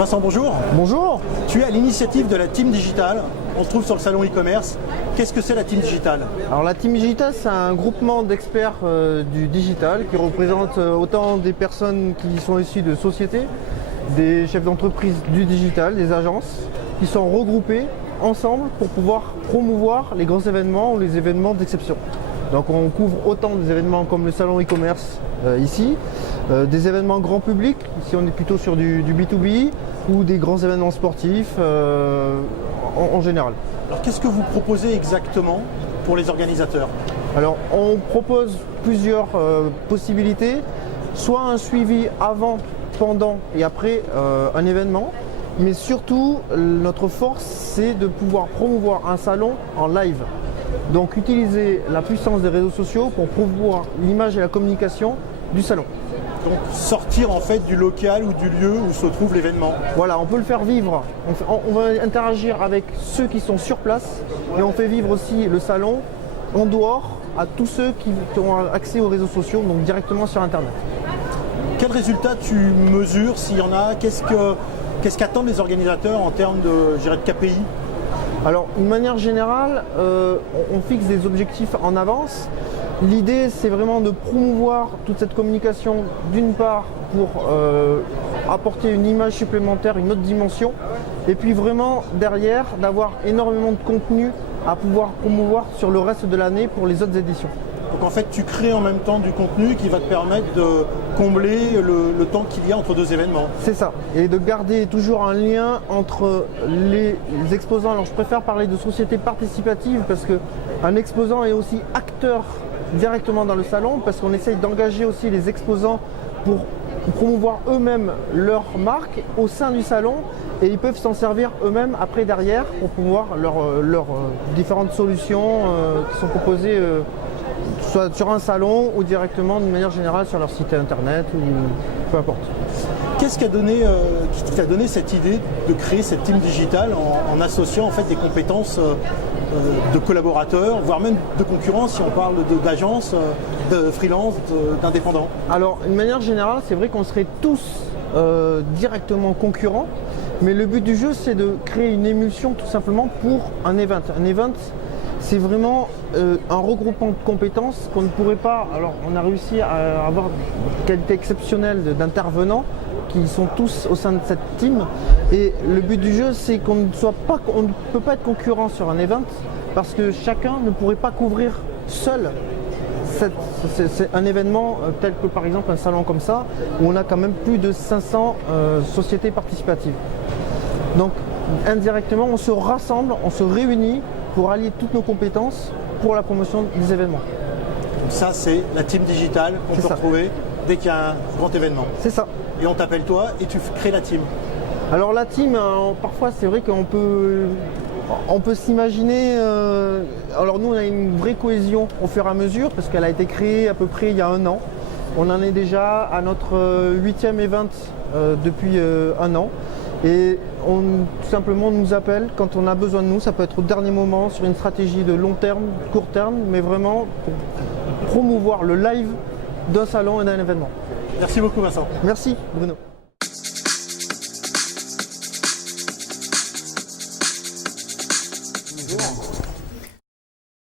Vincent, bonjour. Bonjour. Tu es à l'initiative de la Team Digital. On se trouve sur le salon e-commerce. Qu'est-ce que c'est la Team Digital? Alors la Team Digital, c'est un groupement d'experts du digital qui représente autant des personnes qui sont issues de sociétés, des chefs d'entreprise du digital, des agences, qui sont regroupés ensemble pour pouvoir promouvoir les grands événements ou les événements d'exception. Donc on couvre autant des événements comme le salon e-commerce ici, des événements grand public, ici on est plutôt sur du B2B, ou des grands événements sportifs en général. Alors qu'est-ce que vous proposez exactement pour les organisateurs? Alors on propose plusieurs possibilités, soit un suivi avant, pendant et après un événement, mais surtout notre force c'est de pouvoir promouvoir un salon en live. Donc utiliser la puissance des réseaux sociaux pour promouvoir l'image et la communication du salon. Donc sortir en fait du local ou du lieu où se trouve l'événement. Voilà, on peut le faire vivre. On va interagir avec ceux qui sont sur place et on fait vivre aussi le salon en dehors à tous ceux qui ont accès aux réseaux sociaux, donc directement sur Internet. Quels résultats tu mesures s'il y en a? Qu'est-ce qu'attendent les organisateurs en termes de KPI? Alors, d'une manière générale, on fixe des objectifs en avance. L'idée, c'est vraiment de promouvoir toute cette communication, d'une part, pour apporter une image supplémentaire, une autre dimension, et puis vraiment, derrière, d'avoir énormément de contenu à pouvoir promouvoir sur le reste de l'année pour les autres éditions. Donc en fait, tu crées en même temps du contenu qui va te permettre de combler le temps qu'il y a entre deux événements. C'est ça, et de garder toujours un lien entre les exposants. Alors je préfère parler de société participative parce qu'un exposant est aussi acteur directement dans le salon, parce qu'on essaye d'engager aussi les exposants pour promouvoir eux-mêmes leur marque au sein du salon, et ils peuvent s'en servir eux-mêmes après derrière pour promouvoir leurs différentes solutions qui sont proposées soit sur un salon ou directement d'une manière générale sur leur site internet ou peu importe. Qu'est-ce qui t'a donné cette idée de créer cette team digitale en associant en fait des compétences de collaborateurs, voire même de concurrents si on parle d'agences, de freelance, d'indépendants? Alors, d'une manière générale, c'est vrai qu'on serait tous directement concurrents, mais le but du jeu, c'est de créer une émulsion tout simplement pour un event. Un event, c'est vraiment un regroupement de compétences qu'on ne pourrait pas. Alors, on a réussi à avoir une qualité exceptionnelle d'intervenants qui sont tous au sein de cette team. Et le but du jeu, c'est qu'on ne peut pas être concurrent sur un event parce que chacun ne pourrait pas couvrir seul un événement tel que par exemple un salon comme ça où on a quand même plus de 500 sociétés participatives. Donc, indirectement, on se rassemble, on se réunit pour allier toutes nos compétences pour la promotion des événements. Donc ça, c'est la team digitale qu'on peut retrouver dès qu'il y a un grand événement. C'est ça. Et on t'appelle toi et tu crées la team. Alors la team, parfois c'est vrai qu'on peut s'imaginer. Alors nous, on a une vraie cohésion au fur et à mesure parce qu'elle a été créée à peu près il y a 1 an. On en est déjà à notre 8e event depuis 1 an. Et tout simplement nous appelle quand on a besoin de nous, ça peut être au dernier moment sur une stratégie de long terme, court terme, mais vraiment pour promouvoir le live d'un salon et d'un événement. Merci beaucoup Vincent. Merci Bruno.